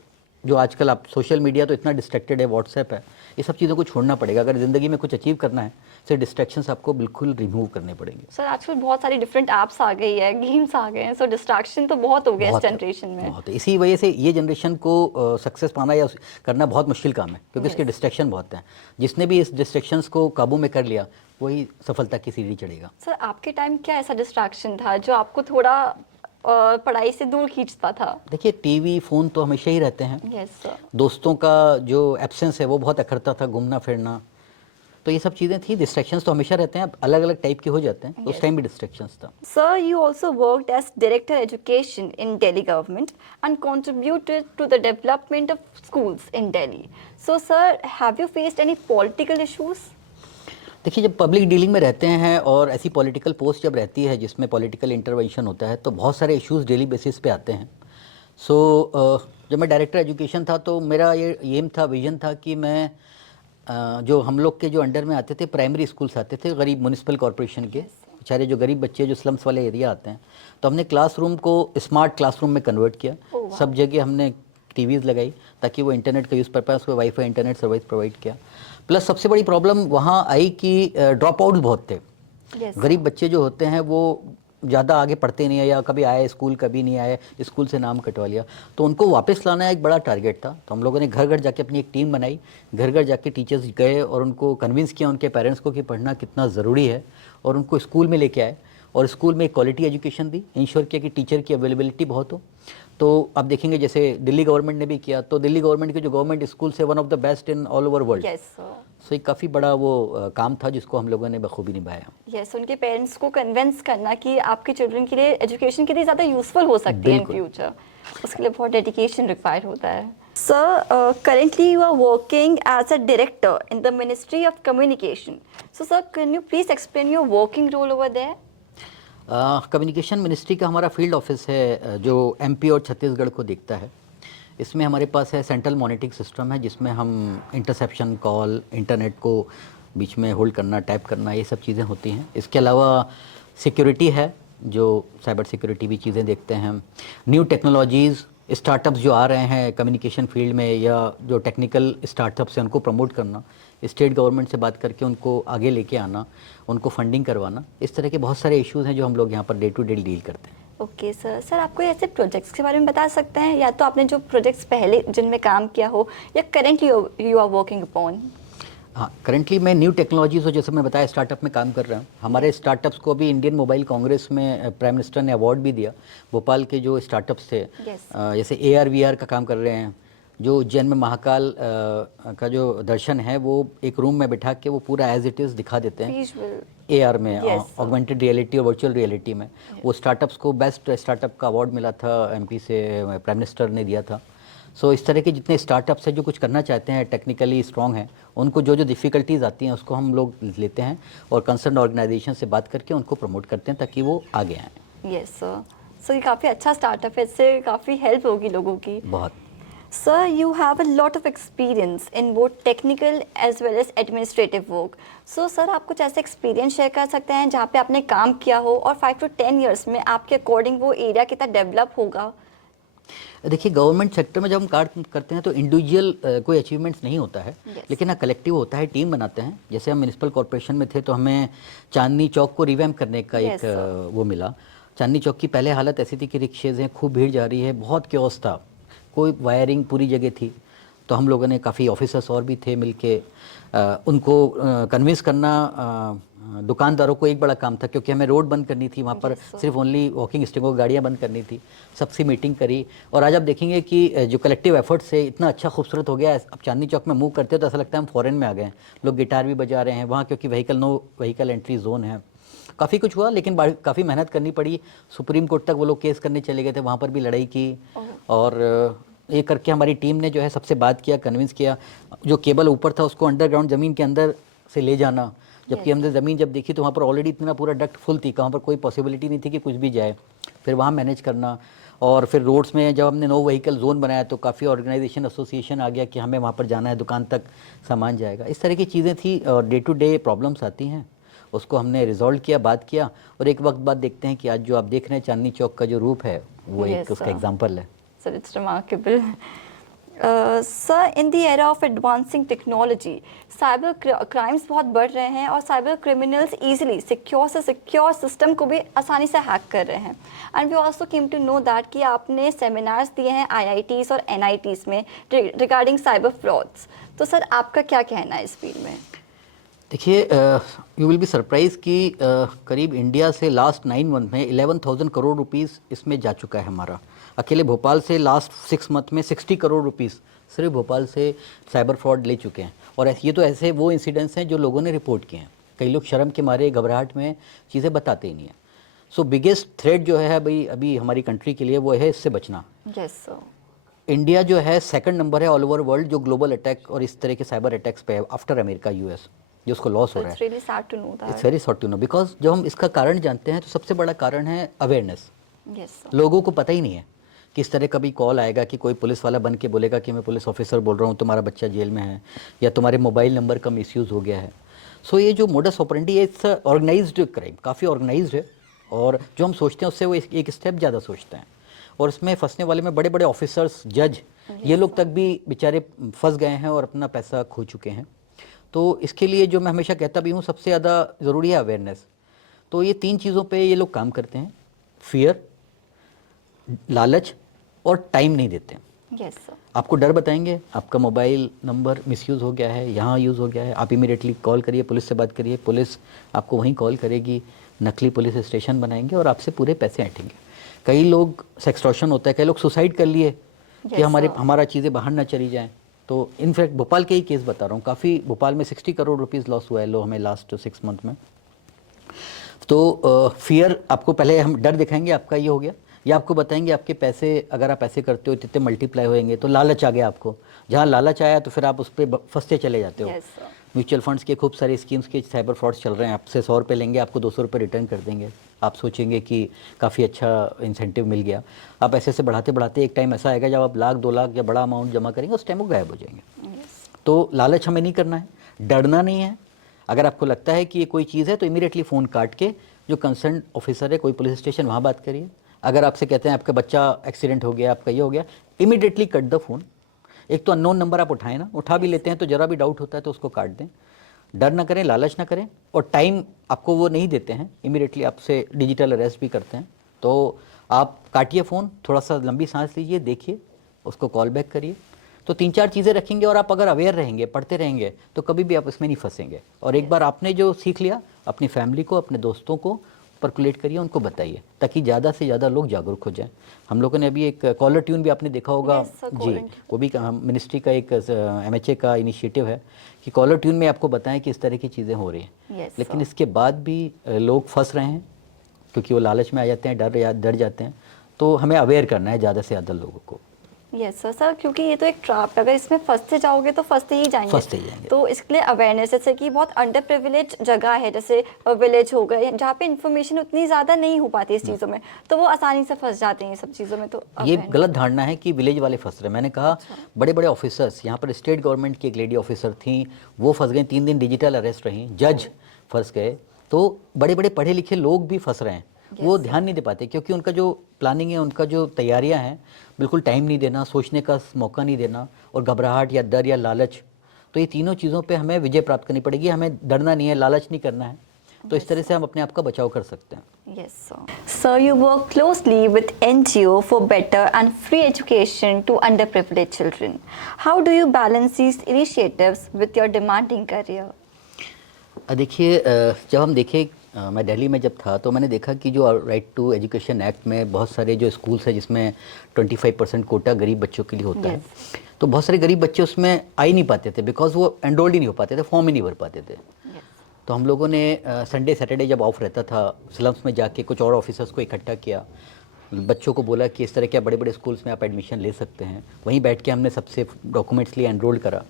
जो आजकल आप सोशल मीडिया तो इतना डिस्ट्रैक्टेड है, व्हाट्सएप है, ये सब चीज़ों को छोड़ना पड़ेगा। अगर ज़िंदगी में कुछ अचीव करना है तो डिस्ट्रैक्शंस आपको बिल्कुल रिमूव करने पड़ेंगे। सर आजकल बहुत सारी डिफरेंट ऐप्स आ गई है, गेम्स आ गए हैं, सो डिस्ट्रैक्शन तो बहुत हो गया इस बहुत है, जनरेशन में। बहुत है। इसी वजह से ये जनरेशन को सक्सेस पाना या करना बहुत मुश्किल काम है, क्योंकि इसके Yes. डिस्ट्रैक्शन बहुत हैं। जिसने भी इस डिस्ट्रैक्शंस को काबू में कर लिया वही सफलता की सीढ़ी चढ़ेगा। सर आपके टाइम क्या ऐसा डिस्ट्रैक्शन था जो आपको थोड़ा पढ़ाई से दूर खींचता था? देखिए, टीवी फ़ोन तो हमेशा ही रहते हैं। Yes sir. दोस्तों का जो एब्सेंस है वो बहुत अखरता था, घूमना फिरना, तो ये सब चीज़ें थी। डिस्ट्रैक्शंस तो हमेशा रहते हैं, अलग अलग टाइप के हो जाते हैं, तो उस Yes. टाइम भी डिस्ट्रैक्शंस था। Sir, you also worked as Director Education in Delhi government and contributed to the development of schools in Delhi. So, sir, have you faced any political issues? देखिए, जब पब्लिक डीलिंग में रहते हैं और ऐसी पॉलिटिकल पोस्ट जब रहती है जिसमें पॉलिटिकल इंटरवेंशन होता है, तो बहुत सारे इश्यूज डेली बेसिस पे आते हैं। जब मैं डायरेक्टर एजुकेशन था तो मेरा ये एम था, विजन था कि मैं जो हम लोग के जो अंडर में आते थे प्राइमरी स्कूल्स आते थे गरीब म्यूनिसिपल कॉरपोरेशन के, बेचारे जो गरीब बच्चे जो स्लम्स वाले एरिया आते हैं, तो हमने क्लासरूम को स्मार्ट क्लासरूम में कन्वर्ट किया। Oh, wow. सब जगह हमने टीवीज़ लगाई ताकि वो इंटरनेट का यूज़ कर पाए, उसको वाईफाई इंटरनेट सर्विस प्रोवाइड किया। प्लस सबसे बड़ी प्रॉब्लम वहाँ आई कि ड्रॉप आउट्स बहुत थे। Yes. गरीब बच्चे जो होते हैं वो ज़्यादा आगे पढ़ते नहीं है, या कभी आए स्कूल कभी नहीं आए, स्कूल से नाम कटवा लिया, तो उनको वापस लाना एक बड़ा टारगेट था। तो हम लोगों ने घर घर जाके अपनी एक टीम बनाई, घर घर जाके टीचर्स गए और उनको कन्विंस किया उनके पेरेंट्स को कि पढ़ना कितना ज़रूरी है, और उनको स्कूल में लेके आए और स्कूल में क्वालिटी एजुकेशन दी, इंश्योर किया कि टीचर की अवेलेबिलिटी बहुत हो। तो आप देखेंगे जैसे दिल्ली गवर्नमेंट ने भी किया, तो दिल्ली गवर्नमेंट के जो गवर्नमेंट स्कूल है one of the best in all over world. Yes, sir. सो एक काफ़ी बड़ा वो काम था जिसको हम लोगों ने बखूबी निभाया। Yes, उनके पेरेंट्स को कन्विंस करना कि आपके चिल्ड्रन के लिए एजुकेशन के लिए ज़्यादा यूजफुल हो सकती है इन बिल्कुल। फ्यूचर, उसके लिए बहुत डेडिकेशन रिक्वायर्ड होता है। Sir, currently you are working as a director in the ministry of communication. So sir, can you please explain your working role over there? Communication ministry का हमारा फील्ड ऑफिस है जो एमपी और छत्तीसगढ़ को देखता है। इसमें हमारे पास है सेंट्रल मॉनिटरिंग सिस्टम है, जिसमें हम इंटरसेप्शन कॉल, इंटरनेट को बीच में होल्ड करना, टैप करना, ये सब चीज़ें होती हैं। इसके अलावा सिक्योरिटी है, जो साइबर सिक्योरिटी भी चीज़ें देखते हैं हम। न्यू टेक्नोलॉजीज़, स्टार्टअप्स जो आ रहे हैं कम्युनिकेशन फील्ड में, या जो टेक्निकल स्टार्टअप्स हैं उनको प्रमोट करना, स्टेट गवर्नमेंट से बात करके उनको आगे लेके आना, उनको फंडिंग करवाना, इस तरह के बहुत सारे इश्यूज़ हैं जो हम लोग यहाँ per day to day deal करते हैं। Okay sir. सर, आप कोई ऐसे प्रोजेक्ट्स के बारे में बता सकते हैं, या तो आपने जो प्रोजेक्ट्स पहले जिनमें काम किया हो, या currently you are working upon? हाँ, करंटली मैं न्यू टेक्नोलॉजीज़ और जैसे मैं बताया स्टार्टअप में काम कर रहा हूँ। हमारे स्टार्टअप्स को अभी इंडियन मोबाइल कांग्रेस में प्राइम मिनिस्टर ने अवार्ड भी दिया। भोपाल के जो स्टार्टअप्स थे, Yes. जैसे AR VR का काम कर रहे हैं, जो उज्जैन में महाकाल का जो दर्शन है वो एक रूम में बिठा के वो पूरा एज इट इज़ दिखा देते हैं विजुअल। AR में, Yes, sir. ऑगमेंटेड रियलिटी और वर्चुअल रियलिटी में। वो स्टार्टअप्स को बेस्ट स्टार्टअप का अवार्ड मिला था, MP से प्राइम मिनिस्टर ने दिया था। सो इस तरह के जितने स्टार्टअप्स हैं जो कुछ करना चाहते हैं, टेक्निकली स्ट्रॉन्ग हैं, उनको जो जो डिफ़िकल्टीज़ आती हैं उसको हम लोग लेते हैं और कंसर्न ऑर्गेनाइजेशन से बात करके उनको प्रमोट करते हैं ताकि वो आगे आएँ। Yes sir. सर, ये काफ़ी अच्छा स्टार्टअप है, इससे काफ़ी हेल्प होगी लोगों की। बहुत। Sir, you have a lot of experience in both technical as well as administrative work. So, sir, आप कुछ ऐसे एक्सपीरियंस शेयर कर सकते हैं जहाँ पे आपने काम किया हो और 5 to 10 years में आपके अकॉर्डिंग वो एरिया कितना डेवलप होगा? देखिए, गवर्नमेंट सेक्टर में जब हम कार्य करते हैं तो इंडिविजुअल कोई अचीवमेंट्स नहीं होता है, Yes. लेकिन हाँ कलेक्टिव होता है, टीम बनाते हैं। जैसे हम म्यूनिसिपल कॉर्पोरेशन में थे तो हमें चांदनी चौक को रिवैम्प करने का Yes, एक sir. वो मिला। चांदनी चौक की पहले हालत ऐसी थी कि रिक्शेज़ हैं, खूब भीड़ जा रही है, बहुत क्योस था, कोई वायरिंग पूरी जगह थी। तो हम लोगों ने काफ़ी ऑफिसर्स और भी थे मिलके उनको कन्विंस करना। दुकानदारों को एक बड़ा काम था क्योंकि हमें रोड बंद करनी थी, वहाँ पर Yes, sir. सिर्फ ओनली वॉकिंग स्टिक को गाड़ियाँ बंद करनी थी। सबसे मीटिंग करी और आज आप देखेंगे कि जो कलेक्टिव एफर्ट से इतना अच्छा खूबसूरत हो गया है। अब चांदनी चौक में मूव करते हैं तो ऐसा लगता है हम फॉरेन में आ गए हैं। लोग गिटार भी बजा रहे हैं वहाँ, क्योंकि नो व्हीकल एंट्री जोन है। काफ़ी कुछ हुआ, लेकिन काफ़ी मेहनत करनी पड़ी। सुप्रीम कोर्ट तक वो लोग केस करने चले गए थे, वहाँ पर भी लड़ाई की। और ये करके हमारी टीम ने जो है सबसे बात किया, कन्विंस किया। जो केबल ऊपर था उसको अंडरग्राउंड ज़मीन के अंदर से ले जाना, जबकि हमने ज़मीन जब देखी तो वहाँ पर ऑलरेडी इतना पूरा डक्ट फुल थी, वहाँ पर कोई पॉसिबिलिटी नहीं थी कि कुछ भी जाए। फिर वहाँ मैनेज करना, और फिर रोड्स में जब हमने नो व्हीकल जोन बनाया तो काफ़ी ऑर्गेनाइजेशन एसोसिएशन आ गया कि हमें वहाँ पर जाना है, दुकान तक सामान जाएगा। इस तरह की चीज़ें थी और डे टू डे प्रॉब्लम्स आती हैं, उसको हमने रिजॉल्व किया, बात किया। और एक वक्त बाद देखते हैं कि आज जो आप देख रहे हैं चांदनी चौक का जो रूप है वो Yes, एक उसका sir. एग्जाम्पल है। Sir, it's remarkable. Sir, in the era of advancing technology cyber crimes बहुत बढ़ रहे हैं और cyber criminals easily secure system को भी आसानी से हैक कर रहे हैं। And we also came to know that कि आपने सेमिनार्स दिए हैं IITs और NITs में रिगार्डिंग साइबर फ्रॉड्स। तो सर, आपका क्या कहना है इस फील्ड में? देखिए, यू विल बी सरप्राइज कि करीब इंडिया से लास्ट 9 मंथ में 11,000 करोड़ रुपीस इसमें जा चुका है हमारा। अकेले भोपाल से लास्ट 6 मंथ में 60 करोड़ रुपीस सिर्फ भोपाल से साइबर फ्रॉड ले चुके हैं। और ये तो ऐसे वो इंसिडेंट्स हैं जो लोगों ने रिपोर्ट किए हैं। कई लोग शर्म के मारे, घबराहट में चीज़ें बताते ही नहीं हैं। सो बिगेस्ट थ्रेट जो है भाई अभी हमारी कंट्री के लिए वो है इससे बचना। Yes sir. इंडिया जो है 2nd नंबर है ऑल ओवर वर्ल्ड जो ग्लोबल अटैक और इस तरह के साइबर अटैक्स पे है, आफ्टर अमेरिका, US, जो उसको लॉस हो रहा है। It's really sad to know that. It's very sad to know, because जब हम इसका कारण जानते हैं तो सबसे बड़ा कारण है अवेयरनेस। Yes sir. लोगों को पता ही नहीं है कि इस तरह का भी कॉल आएगा कि कोई पुलिस वाला बन के बोलेगा कि मैं पुलिस ऑफिसर बोल रहा हूँ, तुम्हारा बच्चा जेल में है, या तुम्हारे मोबाइल नंबर का मिसयूज़ हो गया है। सो ये जो मोडस ऑपरेंडी है, इट्स ऑर्गेनाइज्ड क्राइम, काफ़ी ऑर्गेनाइज्ड है। और जो हम सोचते हैं उससे वो एक स्टेप ज़्यादा सोचते हैं। और इसमें फंसने वाले में बड़े बड़े ऑफिसर्स, जज, ये लोग तक भी बेचारे फंस गए हैं और अपना पैसा खो चुके हैं। तो इसके लिए जो मैं हमेशा कहता भी हूँ, सबसे ज़्यादा ज़रूरी है अवेयरनेस। तो ये 3 चीज़ों पे ये लोग काम करते हैं, फियर, लालच और टाइम नहीं देते हैं। Yes sir. आपको डर बताएंगे, आपका मोबाइल नंबर मिसयूज़ हो गया है, यहाँ यूज़ हो गया है, आप इमीडिएटली कॉल करिए, पुलिस से बात करिए, पुलिस आपको वहीं कॉल करेगी, नकली पुलिस स्टेशन बनाएंगे और आपसे पूरे पैसे ऐंठेंगे। कई लोग सेक्सटॉर्शन होता है, कई लोग सुसाइड कर लिए कि हमारा चीज़ें बाहर ना चली जाएँ। तो इनफैक्ट भोपाल के ही केस बता रहा हूँ, काफ़ी भोपाल में 60 करोड़ रुपीज़ लॉस हुआ है लो हमें लास्ट 6 मंथ में। तो फियर, आपको पहले हम डर दिखाएंगे, आपका ये हो गया, या आपको बताएंगे आपके पैसे अगर आप ऐसे करते हो जितने मल्टीप्लाई होएंगे। तो लालच आ गया आपको, जहाँ लालच आया तो फिर आप उस पर फंसते चले जाते हो। Yes sir. म्यूचुअल फंड्स के खूब सारे स्कीम्स के साइबर फ्रॉड्स चल रहे हैं, आपसे 100 रुपये लेंगे, आपको 200 रुपये रिटर्न कर देंगे। आप सोचेंगे कि काफ़ी अच्छा इंसेंटिव मिल गया। आप ऐसे से बढ़ाते बढ़ाते एक टाइम ऐसा आएगा जब आप लाख 2 लाख या बड़ा अमाउंट जमा करेंगे, उस टाइम वो गायब हो जाएंगे। तो लालच हमें नहीं करना है, डरना नहीं है। अगर आपको लगता है कि ये कोई चीज़ है तो इमीडिएटली फ़ोन काट के जो कंसर्न ऑफिसर है, कोई पुलिस स्टेशन, वहाँ बात करिए। अगर आपसे कहते हैं आपका बच्चा एक्सीडेंट हो गया, आपका ये हो गया, इमीडिएटली कट द फ़ोन। एक तो अननोन नंबर आप उठाएं ना, उठा भी लेते हैं तो ज़रा भी डाउट होता है तो उसको काट दें। डर ना करें, लालच ना करें, और टाइम आपको वो नहीं देते हैं, इमीडिएटली आपसे डिजिटल अरेस्ट भी करते हैं। तो आप काटिए फ़ोन, थोड़ा सा लंबी सांस लीजिए, देखिए, उसको कॉल बैक करिए। तो 3-4 चीज़ें रखेंगे और आप अगर अवेयर रहेंगे, पढ़ते रहेंगे, तो कभी भी आप इसमें नहीं फंसेंगे। और एक बार आपने जो सीख लिया, अपनी फैमिली को, अपने दोस्तों को परकुलेट करिए, उनको बताइए, ताकि ज़्यादा से ज़्यादा लोग जागरूक हो जाएं। हम लोगों ने अभी एक कॉलर ट्यून भी आपने देखा होगा। जी, वो भी मिनिस्ट्री का एक MHA का इनिशिएटिव है कि कॉलर ट्यून में आपको बताएं कि इस तरह की चीज़ें हो रही हैं। लेकिन इसके बाद भी लोग फंस रहे हैं क्योंकि वो लालच में आ जाते हैं, डर जाते हैं। तो हमें अवेयर करना है ज़्यादा से ज़्यादा लोगों को। यस सर, क्योंकि ये तो एक ट्रैप है, अगर इसमें फंसते जाओगे तो फंसते ही जाएंगे। तो इसके लिए अवेयरनेस, जैसे कि बहुत अंडर प्रिविलेज जगह है, जैसे विलेज हो गए, जहाँ पे इन्फॉर्मेशन उतनी ज़्यादा नहीं हो पाती इस चीज़ों में, तो वो आसानी से फंस जाते हैं ये सब चीज़ों में। तो ये गलत धारणा है कि विलेज वाले फंस रहे। मैंने कहा बड़े बड़े ऑफिसर्स, यहाँ पर स्टेट गवर्नमेंट की एक लेडी ऑफिसर थी, वो फंस गई, 3 दिन डिजिटल अरेस्ट रही, जज फंस गए। तो बड़े बड़े पढ़े लिखे लोग भी फंस रहे हैं। वो ध्यान नहीं दे पाते क्योंकि उनका जो प्लानिंग है, उनका जो तैयारियां हैं, बिल्कुल टाइम नहीं देना, सोचने का मौका नहीं देना, और घबराहट या डर या लालच। तो ये तीनों चीज़ों पे हमें विजय प्राप्त करनी पड़ेगी। हमें डरना नहीं है, लालच नहीं करना है। तो इस तरह से हम अपने आप का बचाव कर सकते हैं। Yes sir. Sir, you work closely with NGO for better and free education to underprivileged children. How do you balance these initiatives with your demanding career? देखिए, जब हम देखें, मैं दिल्ली में जब था तो मैंने देखा कि जो राइट टू एजुकेशन एक्ट में बहुत सारे जो स्कूल्स हैं जिसमें 25% कोटा गरीब बच्चों के लिए होता है, तो बहुत सारे गरीब बच्चे उसमें आ ही नहीं पाते थे, बिकॉज वो एनरोल्ड ही नहीं हो पाते थे, फॉर्म ही नहीं भर पाते थे। तो हम लोगों ने संडे सैटरडे जब ऑफ रहता था, स्लम्स में जाके कुछ और ऑफिसर्स को इकट्ठा किया, बच्चों को बोला कि इस तरह के बड़े बड़े स्कूल्स में आप एडमिशन ले सकते हैं। वहीं बैठ के हमने सबसे डॉक्यूमेंट्स लिए, एनरोल करा।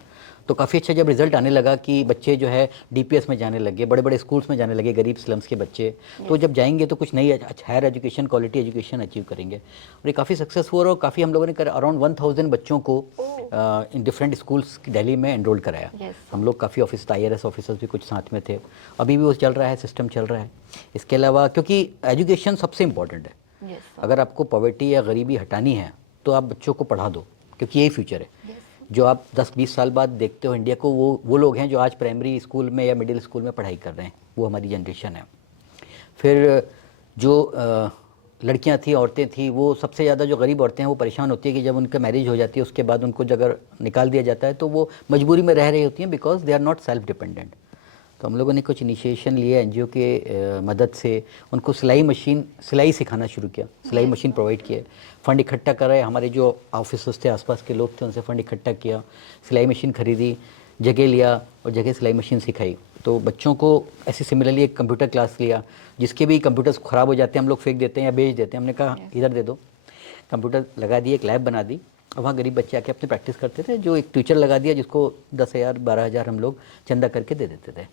तो काफ़ी अच्छा जब रिजल्ट आने लगा कि बच्चे जो है DPS में जाने लगे, बड़े बड़े स्कूल्स में जाने लगे, गरीब स्लम्स के बच्चे, तो जब जाएंगे तो कुछ नई higher education, quality education achieve करेंगे। और ये काफ़ी सक्सेसफुल, और काफ़ी हम लोगों ने अराउंड 1000 बच्चों को इन डिफरेंट स्कूल्स दिल्ली में एनरोल कराया। हम लोग काफ़ी ऑफिस, IRS ऑफिसर्स भी कुछ साथ में थे। अभी भी वो चल रहा है, सिस्टम चल रहा है। इसके अलावा क्योंकि एजुकेशन सबसे इम्पॉर्टेंट है, अगर आपको पॉवर्टी या गरीबी हटानी है तो आप बच्चों को पढ़ा दो, क्योंकि यही फ्यूचर है। जो आप 10-20 साल बाद देखते हो इंडिया को, वो लोग हैं जो आज प्राइमरी स्कूल में या मिडिल स्कूल में पढ़ाई कर रहे हैं, वो हमारी जनरेशन है। फिर जो लड़कियां थी, औरतें थी, वो सबसे ज़्यादा जो गरीब औरतें हैं वो परेशान होती है कि जब उनका मैरिज हो जाती है उसके बाद उनको अगर निकाल दिया जाता है तो वो मजबूरी में रह रही होती हैं, because they are not self dependent. तो हम लोगों ने कुछ इनिशिएशन लिए एनजीओ के मदद से, उनको सिलाई सिखाना शुरू किया, सिलाई मशीन प्रोवाइड किए, फ़ंड इकट्ठा कराए, हमारे जो ऑफिसर्स थे, आसपास के लोग थे, उनसे फ़ंड इकट्ठा किया, सिलाई मशीन खरीदी, जगह लिया और जगह सिलाई मशीन सिखाई। तो बच्चों को ऐसे सिमिलरली एक कंप्यूटर क्लास लिया, जिसके भी कंप्यूटर्स ख़राब हो जाते हैं हम लोग फेंक देते हैं या बेच देते हैं, हमने कहा इधर दे दो, कंप्यूटर लगा दिए, एक लैब बना दी और वहाँ गरीब बच्चे आके अपनी प्रैक्टिस करते थे, जो एक टीचर लगा दिया जिसको 10,000 12,000 हम लोग चंदा करके दे देते थे।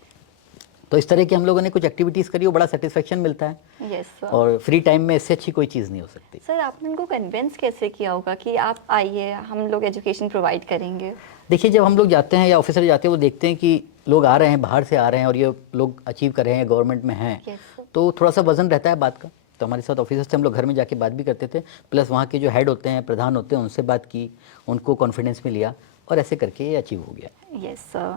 तो इस तरह की हम लोगों ने कुछ एक्टिविटीज़ करी, वो बड़ा सेटिस्फेक्शन मिलता है। yes, और फ्री टाइम में इससे अच्छी कोई चीज़ नहीं हो सकती। सर आपने उनको कन्विंस कैसे किया होगा कि आप आइए, हम लोग एजुकेशन प्रोवाइड करेंगे? देखिए, जब हम लोग जाते हैं या ऑफिसर जाते हैं, वो देखते हैं कि लोग आ रहे हैं, बाहर से आ रहे हैं और ये लोग अचीव कर रहे हैं, गवर्नमेंट में हैं, yes, तो थोड़ा सा वजन रहता है बात का। तो हमारे साथ ऑफिसर से हम लोग घर में जाके बात भी करते थे, प्लस वहाँ के जो हेड होते हैं, प्रधान होते हैं, उनसे बात की, उनको कॉन्फिडेंस में लिया और ऐसे करके ये अचीव हो गया। Yes, sir.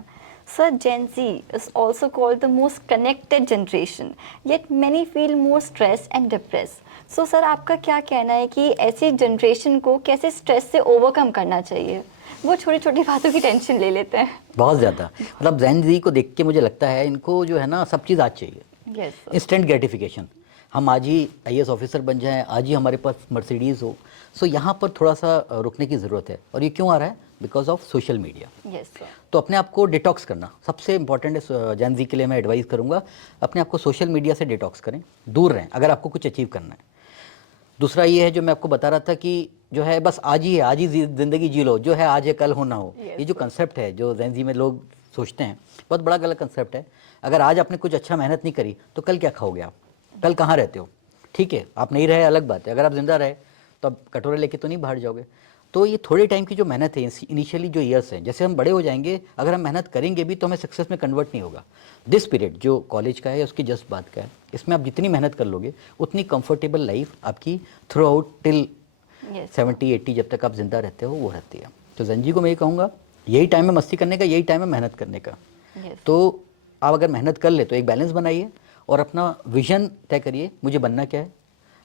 Sir, Gen Z is also called the most connected generation, yet many feel more stressed and depressed. So, sir, आपका क्या कहना है कि ऐसी जनरेशन को कैसे स्ट्रेस से ओवरकम करना चाहिए? वो छोटी छोटी बातों की टेंशन ले लेते हैं। बहुत ज़्यादा, मतलब जेन जी को देख के मुझे लगता है इनको जो है ना सब चीज़ आज चाहिए, Yes, sir. Instant gratification. हम आज ही आईएएस ऑफिसर बन जाएं, आज ही हमारे पास मर्सिडीज़ हो। सो यहाँ पर थोड़ा सा रुकने की ज़रूरत है। और ये क्यों आ रहा है? Because of social media. Yes, sir. तो अपने आप को डिटॉक्स करना सबसे इंपॉर्टेंट है। जेन जी के लिए मैं एडवाइस करूँगा, अपने आप को सोशल मीडिया से डिटॉक्स करें, दूर रहें अगर आपको कुछ अचीव करना है। दूसरा ये है जो मैं आपको बता रहा था कि जो है बस आज ही ज़िंदगी जी लो, जो है आज है कल हो ना हो। Yes, ये जो कंसेप्ट है जो जेन जी में लोग सोचते हैं, बहुत बड़ा गलत कंसेप्ट है। अगर आज आपने कुछ अच्छा मेहनत नहीं करी तो कल क्या खाओगे आप? कल कहाँ रहते हो? ठीक है, आप नहीं रहे अलग बात है, अगर आप जिंदा रहे तो आप कटोरे लेके तो नहीं बाहर जाओगे। तो ये थोड़े टाइम की जो मेहनत है, इनिशियली जो ईयर्स हैं, जैसे हम बड़े हो जाएंगे अगर हम मेहनत करेंगे भी तो हमें सक्सेस में कन्वर्ट नहीं होगा। दिस पीरियड जो कॉलेज का है उसकी जस्ट बात का है, इसमें आप जितनी मेहनत कर लोगे उतनी कंफर्टेबल लाइफ आपकी थ्रू आउट टिल 70-80 जब तक आप जिंदा रहते हो वो रहती है। तो जंजी को मैं ये कहूँगा, यही टाइम है मस्ती करने का, यही टाइम है मेहनत करने का। तो आप अगर मेहनत कर ले तो एक बैलेंस बनाइए और अपना विजन तय करिए, मुझे बनना क्या है,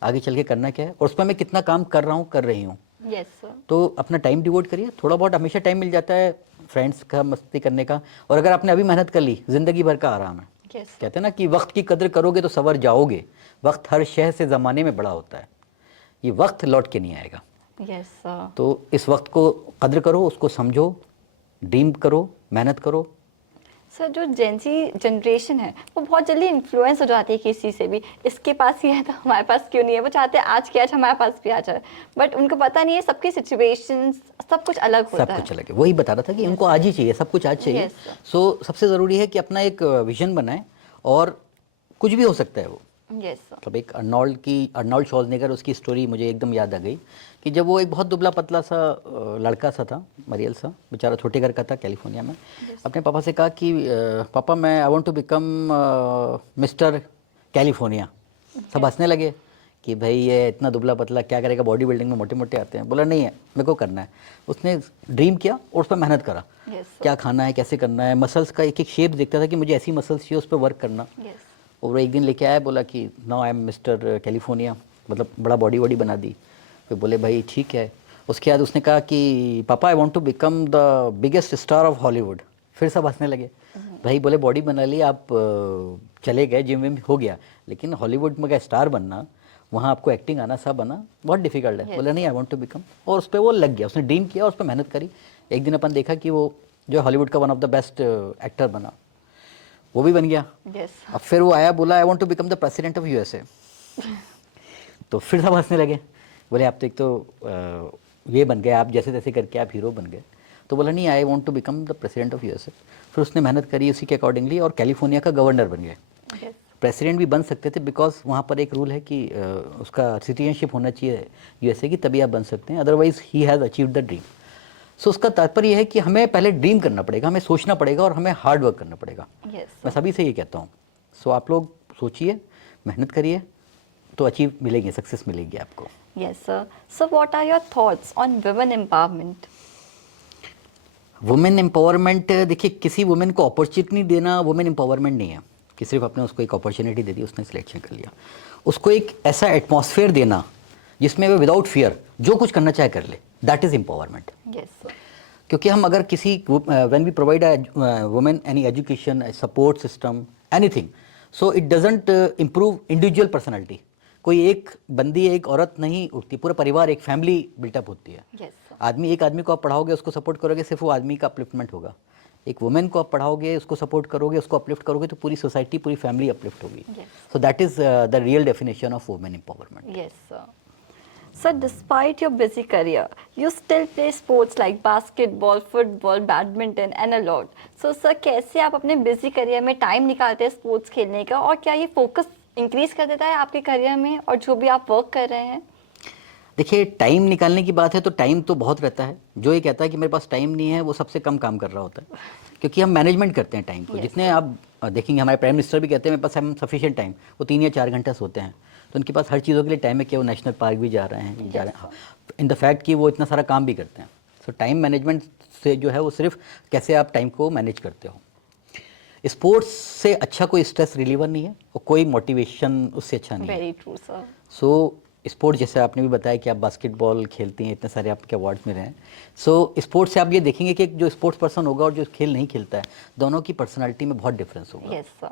आगे चल के करना क्या है और उस पर मैं कितना काम कर रहा हूँ, कर रही हूँ। Yes, sir. तो अपना टाइम डिवोट करिए, थोड़ा बहुत हमेशा टाइम मिल जाता है फ्रेंड्स का मस्ती करने का। और अगर आपने अभी मेहनत कर ली, ज़िंदगी भर का आराम है। Yes, sir. कहते हैं ना कि वक्त की कदर करोगे तो सवर जाओगे, वक्त हर शय से ज़माने में बड़ा होता है, ये वक्त लौट के नहीं आएगा। Yes, sir. तो इस वक्त को कदर करो, उसको समझो, ड्रीम करो, मेहनत करो। सर जो जेंजी जनरेशन है वो बहुत जल्दी इन्फ्लुएंस हो जाती है किसी से भी, इसके पास ये है तो हमारे पास क्यों नहीं है। वो चाहते हैं आज के आज हमारे पास भी आ जाए, बट उनको पता नहीं है सबकी सिचुएशंस सब कुछ अलग होता है। सब कुछ अलग है, वही बता रहा था कि उनको आज ही चाहिए, सब कुछ आज चाहिए। Yes, sir. सो सबसे ज़रूरी है कि अपना एक विजन बनाए और कुछ भी हो सकता है वो। Yes sir. मतलब एक अर्नोल्ड श्वार्ज़नेगर, उसकी स्टोरी मुझे एकदम याद आ गई कि जब वो एक बहुत दुबला पतला सा लड़का सा था, मरियल सा, बेचारा छोटे घर का था कैलिफोर्निया में। अपने पापा से कहा कि पापा मैं I want to become mister California. सब हंसने लगे कि भाई ये इतना दुबला पतला क्या करेगा, बॉडी बिल्डिंग में मोटे मोटे आते हैं। बोला नहीं है, मेरे को करना है। उसने ड्रीम किया और उस पर मेहनत करा। क्या खाना है, कैसे करना है, मसल्स का एक एक शेप देखता था कि मुझे ऐसी मसल्स चाहिए, उस पर वर्क करना। और वो एक दिन लेके आया, बोला कि now I am mister California, मतलब बड़ा बॉडी वॉडी बना दी। फिर बोले भाई ठीक है। उसके बाद उसने कहा कि पापा I want to become the biggest star of Hollywood. फिर सब हंसने लगे। भाई बोले बॉडी बना ली, आप चले गए, जिम विम हो गया, लेकिन हॉलीवुड में क्या स्टार बनना, वहाँ आपको एक्टिंग आना, सब आना बहुत डिफिकल्ट है। बोला नहीं आई वांट टू बिकम, और उस पर वो लग गया, उसने ड्रीम किया और उस पर मेहनत करी। एक दिन अपन देखा कि वो जो हॉलीवुड का one of the best actor बना, वो भी बन गया। अब फिर वो आया, बोला I want to become the president of USA. तो फिर सब हंसने लगे, बोले आप तो एक तो ये बन गए, आप जैसे तैसे करके आप हीरो बन गए। तो बोला नहीं, I want to become the president of USA. फिर उसने मेहनत करी उसी के अकॉर्डिंगली और कैलिफोर्निया का गवर्नर बन गए। प्रेसिडेंट भी बन सकते थे, बिकॉज वहाँ पर एक रूल है कि उसका सिटीजनशिप होना चाहिए यूएसए की, तभी आप बन सकते हैं, otherwise he has achieved the dream. So उसका तात्पर्य यह है कि हमें पहले ड्रीम करना पड़ेगा, हमें सोचना पड़ेगा और हमें हार्ड वर्क करना पड़ेगा। मैं सभी से ये कहता हूँ। सो आप लोग सोचिए, मेहनत करिए, तो अचीव मिलेगी, सक्सेस मिलेगी आपको। Yes, sir. So, what are your thoughts on women empowerment? Women empowerment, देखिए किसी वुमेन को अपॉर्चुनिटी देना वुमेन एम्पावरमेंट नहीं है कि सिर्फ आपने उसको एक अपॉर्चुनिटी दे दी, उसने सिलेक्शन कर लिया। उसको एक ऐसा एटमॉस्फेयर देना जिसमें वो विदाउट फियर जो कुछ करना चाहे कर ले, दैट इज़ एम्पावरमेंट। यस क्योंकि हम अगर किसी when we provide women any education, support system, anything, so it doesn't improve individual personality. कोई एक बंदी, एक औरत नहीं उठती, पूरा परिवार, एक फैमिली बिल्टअप होती है। यस आदमी, एक आदमी को आप पढ़ाओगे, उसको सपोर्ट करोगे, सिर्फ वो आदमी का अपलिफ्टमेंट होगा। एक वुमेन को आप पढ़ाओगे, उसको सपोर्ट करोगे, उसको अपलिफ्ट करोगे, तो पूरी सोसाइटी, पूरी फैमिली अपलिफ्ट होगी। So that is the real definition of women empowerment. Yes, sir. Sir, despite your busy career, you still play sports like basketball, football, badminton and a lot. So, sir, कैसे आप अपने busy career में टाइम निकालते हैं स्पोर्ट्स खेलने का, और क्या ये फोकस इंक्रीज कर देता है आपके करियर में और जो भी आप वर्क कर रहे हैं? देखिए, टाइम निकालने की बात है तो टाइम तो बहुत रहता है। जो ये कहता है कि मेरे पास टाइम नहीं है, वो सबसे कम काम कर रहा होता है, क्योंकि हम मैनेजमेंट करते हैं टाइम को। जितने आप देखेंगे, हमारे प्राइम मिनिस्टर भी कहते हैं मेरे पास हम सफिशिएंट टाइम, वो 3 या 4 घंटे सोते हैं, तो उनके पास हर चीज़ों के लिए टाइम है कि वो नेशनल पार्क भी जा रहे हैं, इन द फैक्ट कि वो इतना सारा काम भी करते हैं। सो टाइम मैनेजमेंट से जो है वो सिर्फ कैसे आप टाइम को मैनेज करते हो। स्पोर्ट्स से अच्छा कोई स्ट्रेस रिलीवर नहीं है और कोई मोटिवेशन उससे अच्छा नहीं है। Very true sir. So sport, जैसे आपने भी बताया कि आप बास्केटबॉल खेलती हैं, इतने सारे आपके अवार्ड्स मिले हैं। सो स्पोर्ट्स से आप ये देखेंगे कि जो स्पोर्ट्स पर्सन होगा और जो खेल नहीं खेलता है, दोनों की पर्सनालिटी में बहुत डिफरेंस होगा। Yes sir.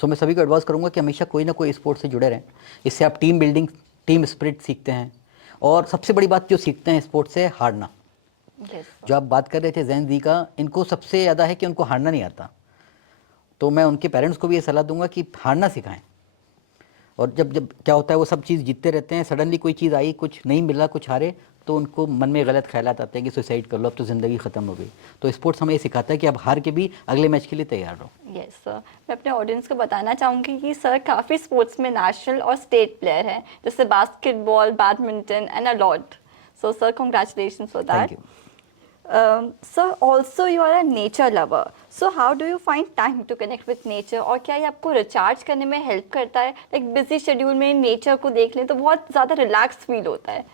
सो मैं सभी को एडवाइस करूंगा कि हमेशा कोई ना कोई स्पोर्ट्स से जुड़े रहें। इससे आप टीम बिल्डिंग, टीम स्पिरिट सीखते हैं, और सबसे बड़ी बात जो सीखते हैं स्पोर्ट्स से, हारना। जो आप बात कर रहे थे जैन जी का, इनको सबसे ज़्यादा है कि उनको हारना नहीं आता। तो मैं उनके पेरेंट्स को भी ये सलाह दूंगा कि हारना सिखाएं। और जब जब क्या होता है, वो सब चीज़ जीतते रहते हैं, सडनली कोई चीज़ आई, कुछ नहीं मिला, कुछ हारे, तो उनको मन में गलत ख्यालात आते हैं कि सुसाइड कर लो, अब तो ज़िंदगी ख़त्म हो गई। तो स्पोर्ट्स हमें ये सिखाता है कि आप हार के भी अगले मैच के लिए तैयार रहो। Yes sir. मैं अपने ऑडियंस को बताना चाहूँगी कि सर काफ़ी स्पोर्ट्स में नेशनल और स्टेट प्लेयर हैं, जैसे basketball, badminton and a lot. So sir, congratulations for that. Thank you. Sir, also you are a nature lover. So how do you find time to connect with nature? और क्या ये आपको रिचार्ज करने में हेल्प करता है? लाइक बिजी शेड्यूल में नेचर को देख लें तो बहुत ज़्यादा रिलैक्स फील होता है।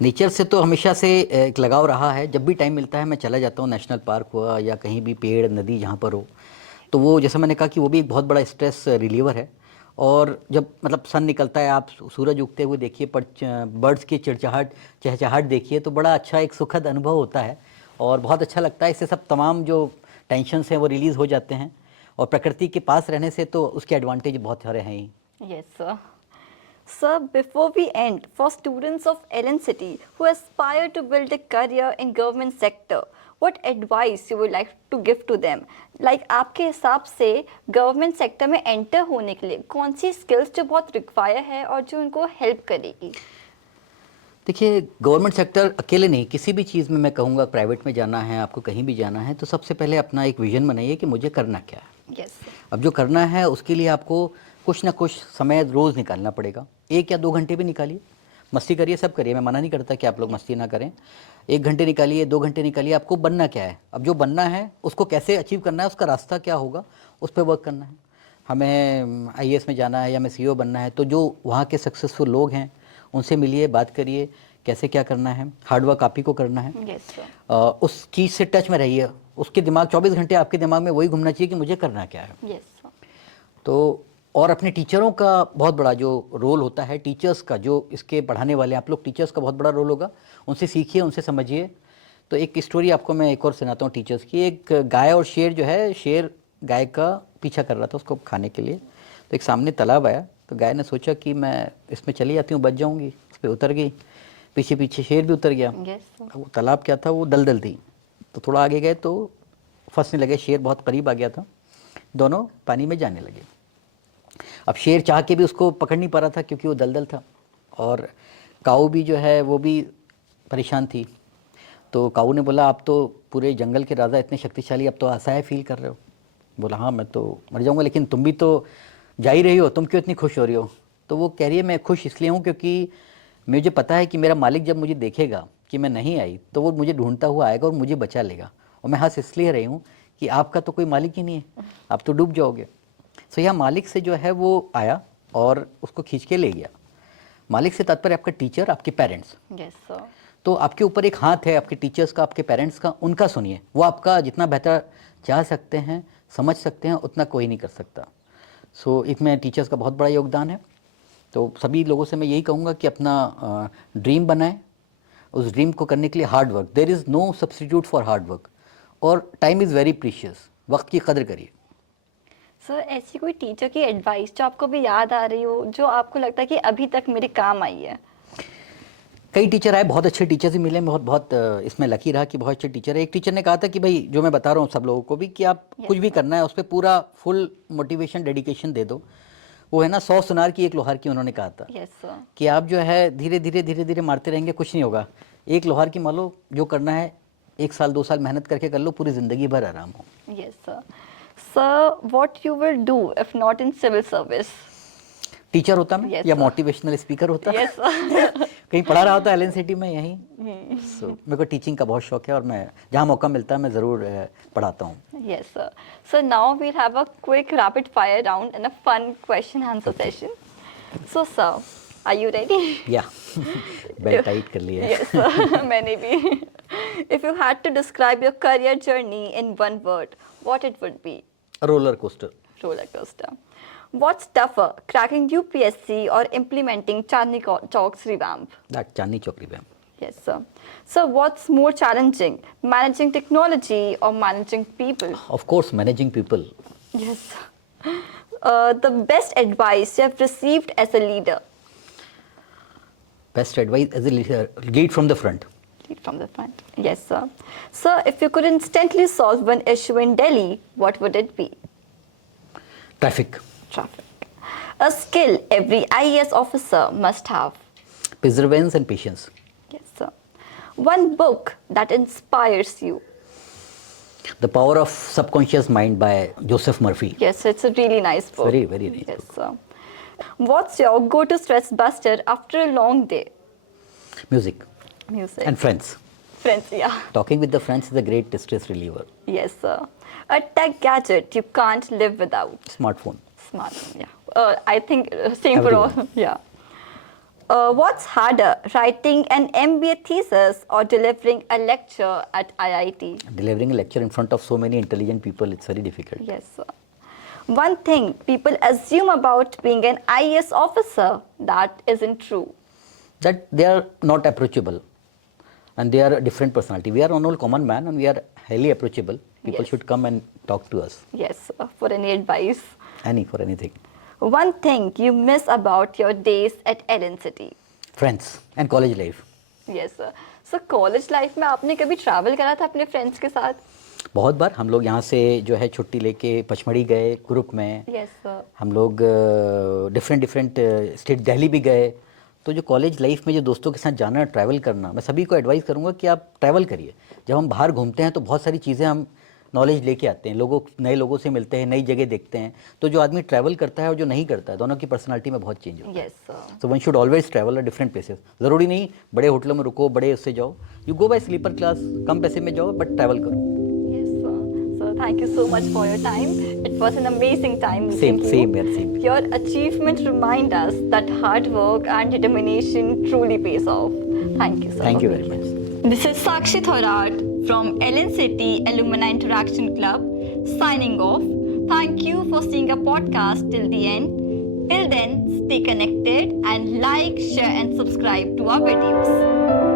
नेचर से तो हमेशा से एक लगाव रहा है। जब भी टाइम मिलता है मैं चला जाता हूँ, नेशनल पार्क हुआ या कहीं भी पेड़, नदी जहाँ पर हो। तो वो, जैसा मैंने कहा कि वो भी एक बहुत बड़ा स्ट्रेस रिलीवर है। और जब मतलब सन निकलता है, आप सूरज उगते हुए देखिए, पर बर्ड्स की चहचहाहट देखिए, तो बड़ा अच्छा एक सुखद अनुभव होता है और बहुत अच्छा लगता है। इससे सब तमाम जो टेंशन्स हैं वो रिलीज़ हो जाते हैं, और प्रकृति के पास रहने से तो उसके एडवांटेज बहुत सारे हैं ही। Yes, sir. Sir, before we end, for students of Ellen City who aspire to build a career in government sector, what advice you would like to give to them? Like आपके हिसाब से गवर्नमेंट सेक्टर में एंटर होने के लिए कौन सी स्किल्स जो बहुत रिक्वायर है और जो उनको हेल्प करेगी? देखिए, गवर्नमेंट सेक्टर अकेले नहीं, किसी भी चीज़ में मैं कहूँगा, प्राइवेट में जाना है, आपको कहीं भी जाना है, तो सबसे पहले अपना एक विजन बनाइए कि मुझे करना क्या है। Yes, sir. अब जो करना है उसके लिए आपको कुछ ना कुछ समय रोज़ निकालना पड़ेगा। 1 या 2 घंटे भी निकालिए, मस्ती करिए, सब करिए, मैं मना नहीं करता कि आप लोग मस्ती ना करें। 1 घंटे निकालिए, 2 घंटे निकालिए, आपको बनना क्या है। अब जो बनना है उसको कैसे अचीव करना है, उसका रास्ता क्या होगा, उस पर वर्क करना है। हमें IAS में जाना है या मैं CEO बनना है, तो जो वहाँ के सक्सेसफुल लोग हैं उनसे मिलिए, बात करिए, कैसे क्या करना है। हार्ड वर्क आप ही को करना है। Yes, sir. उस चीज़ से टच में रहिए, उसके दिमाग 24 घंटे आपके दिमाग में वही घूमना चाहिए कि मुझे करना क्या है। Yes, sir. तो और अपने टीचरों का बहुत बड़ा जो रोल होता है, टीचर्स का, जो इसके पढ़ाने वाले हैं, आप लोग टीचर्स का बहुत बड़ा रोल होगा। उनसे सीखिए, उनसे समझिए। तो एक स्टोरी आपको मैं एक और सुनाता हूँ टीचर्स की। एक गाय और शेर जो है, शेर गाय का पीछा कर रहा था उसको खाने के लिए। तो एक सामने तालाब आया, तो गाय ने सोचा कि मैं इसमें चली जाती हूँ, बच जाऊँगी। उस पर उतर गई, पीछे पीछे शेर भी उतर गया। Yes, sir. वो तालाब क्या था, वो दलदल थी। तो थोड़ा आगे गए तो फंसने लगे, शेर बहुत करीब आ गया था, दोनों पानी में जाने लगे। अब शेर चाह के भी उसको पकड़ नहीं पा रहा था क्योंकि वो दलदल था, और काऊ भी जो है वो भी परेशान थी। तो काऊ ने बोला, आप तो पूरे जंगल के राजा, इतने शक्तिशाली, अब तो असहाय फील कर रहे हो। बोला, हाँ मैं तो मर जाऊंगा, लेकिन तुम भी तो जा ही रही हो, तुम क्यों इतनी खुश हो रही हो। तो वो कह रही है, मैं खुश इसलिए हूँ क्योंकि मुझे पता है कि मेरा मालिक जब मुझे देखेगा कि मैं नहीं आई तो वो मुझे ढूंढता हुआ आएगा और मुझे बचा लेगा। और मैं हंस इसलिए रही हूँ कि आपका तो कोई मालिक ही नहीं है, आप तो डूब जाओगे। सो यह मालिक से जो है वो आया और उसको खींच के ले गया। मालिक से तात्पर्य आपका टीचर, आपके पेरेंट्स। Yes, sir. तो आपके ऊपर एक हाथ है आपके टीचर्स का, आपके पेरेंट्स का, उनका सुनिए। वो आपका जितना बेहतर चाह सकते हैं, समझ सकते हैं, उतना कोई नहीं कर सकता। सो इसमें टीचर्स का बहुत बड़ा योगदान है। तो सभी लोगों से मैं यही कहूँगा कि अपना ड्रीम बनाएं, उस ड्रीम को करने के लिए hard work, there is no substitute for hard work, और टाइम इज़ वेरी प्रीशियस, वक्त की कदर करिए। सर ऐसी कोई टीचर की एडवाइस जो आपको भी याद आ रही हो, जो आपको लगता है कि अभी तक मेरे काम आई है? कई टीचर आए, बहुत अच्छे टीचर भी मिले, बहुत बहुत इसमें लकी रहा कि बहुत अच्छे टीचर है। एक टीचर ने कहा था कि भाई जो मैं बता रहा हूँ सब लोगों को भी, कि आप कुछ भी करना है उस पर पूरा फुल मोटिवेशन डेडिकेशन दे दो। वो है ना 100 सुनार की 1 लोहार की, उन्होंने कहा था कि आप जो है धीरे धीरे मारते रहेंगे, कुछ नहीं होगा। 1 लोहार की मान लो, जो करना है 1 साल 2 साल मेहनत करके कर लो, पूरी ज़िंदगी भर आराम हो। Yes sir. Sir what you will do if not in civil service? Teacher होता मैं, Yes, या sir. मोटिवेशनल स्पीकर होता। Yes sir. कहीं पढ़ा रहा होता एलन सिटी में यहीं। सो मेरे को टीचिंग का बहुत शौक है, और मैं जहाँ मौका मिलता है मैं ज़रूर पढ़ाता हूँ। Yes, sir. So now we'll have a quick rapid fire round and a fun question answer session. So, sir, are you ready? या बेल्ट टाइट कर लिया है। Yes, sir. मैंने भी. If you had to describe your career journey in one word, what it would be? Roller coaster. Roller coaster. What's tougher, cracking UPSC or implementing Chandni Chowk's revamp? That Chandni Chowk revamp. Yes, sir. So, what's more challenging, managing technology or managing people? Of course managing people. Yes. The best advice you have received as a leader? Best advice as a leader, lead from the front. Lead from the front. Yes, sir. Sir, if you could instantly solve one issue in Delhi, what would it be? Traffic. Traffic. A skill every IAS officer must have. perseverance and patience. Yes, sir. One book that inspires you. The Power of Subconscious Mind by Joseph Murphy. Yes, it's a really nice book. Very, very nice Yes, sir. What's your go-to stress buster after a long day? Music Music. and friends. Friends, yeah. Talking with the friends is a great stress reliever. Yes, sir. A tech gadget you can't live without. Smartphone. Smartphone, yeah. I think same for all. Everyone. Yeah. What's harder, writing an MBA thesis or delivering a lecture at IIT? Delivering a lecture in front of so many intelligent people, it's very difficult. Yes, sir. One thing people assume about being an IAS officer that isn't true. That they are not approachable and they are a different personality. We are all common man and we are highly approachable. People Yes. should come and talk to us. Yes, sir. For any advice. For anything. One thing you miss about your days at Ellen City. Friends and college life. Yes, sir. So college life में आपने कभी travel करा था अपने friends के साथ? बहुत बार हम लोग यहाँ से जो है छुट्टी लेके पचमढ़ी गए ग्रुप में। Yes, sir. हम लोग डिफरेंट स्टेट दिल्ली भी गए। तो जो कॉलेज लाइफ में जो दोस्तों के साथ जाना, ट्रैवल करना, मैं सभी को एडवाइस करूँगा कि आप ट्रैवल करिए। जब हम बाहर घूमते हैं तो बहुत सारी चीज़ें हम नॉलेज लेके आते हैं, नए लोगों से मिलते हैं, नई जगह देखते हैं। तो जो आदमी ट्रैवल करता है और जो नहीं करता है, दोनों की पर्सनालिटी में बहुत चेंज होता है। Yes, sir. So one should always travel a different places. ज़रूरी नहीं बड़े होटलों में रुको, बड़े उससे जाओ। You go by sleeper class, कम पैसे में जाओ बट ट्रैवल करो। Yes, sir. So thank you so much for your time. It was an amazing time. Same meeting you. here, same. Your achievement remind us that hard work and determination truly pays off. Thank you, sir. Thank you very much. This is Sakshi Thorat from Ellen City Alumni Interaction Club signing off. Thank you for seeing our podcast till the end. Till then, stay connected and like, share and subscribe to our videos.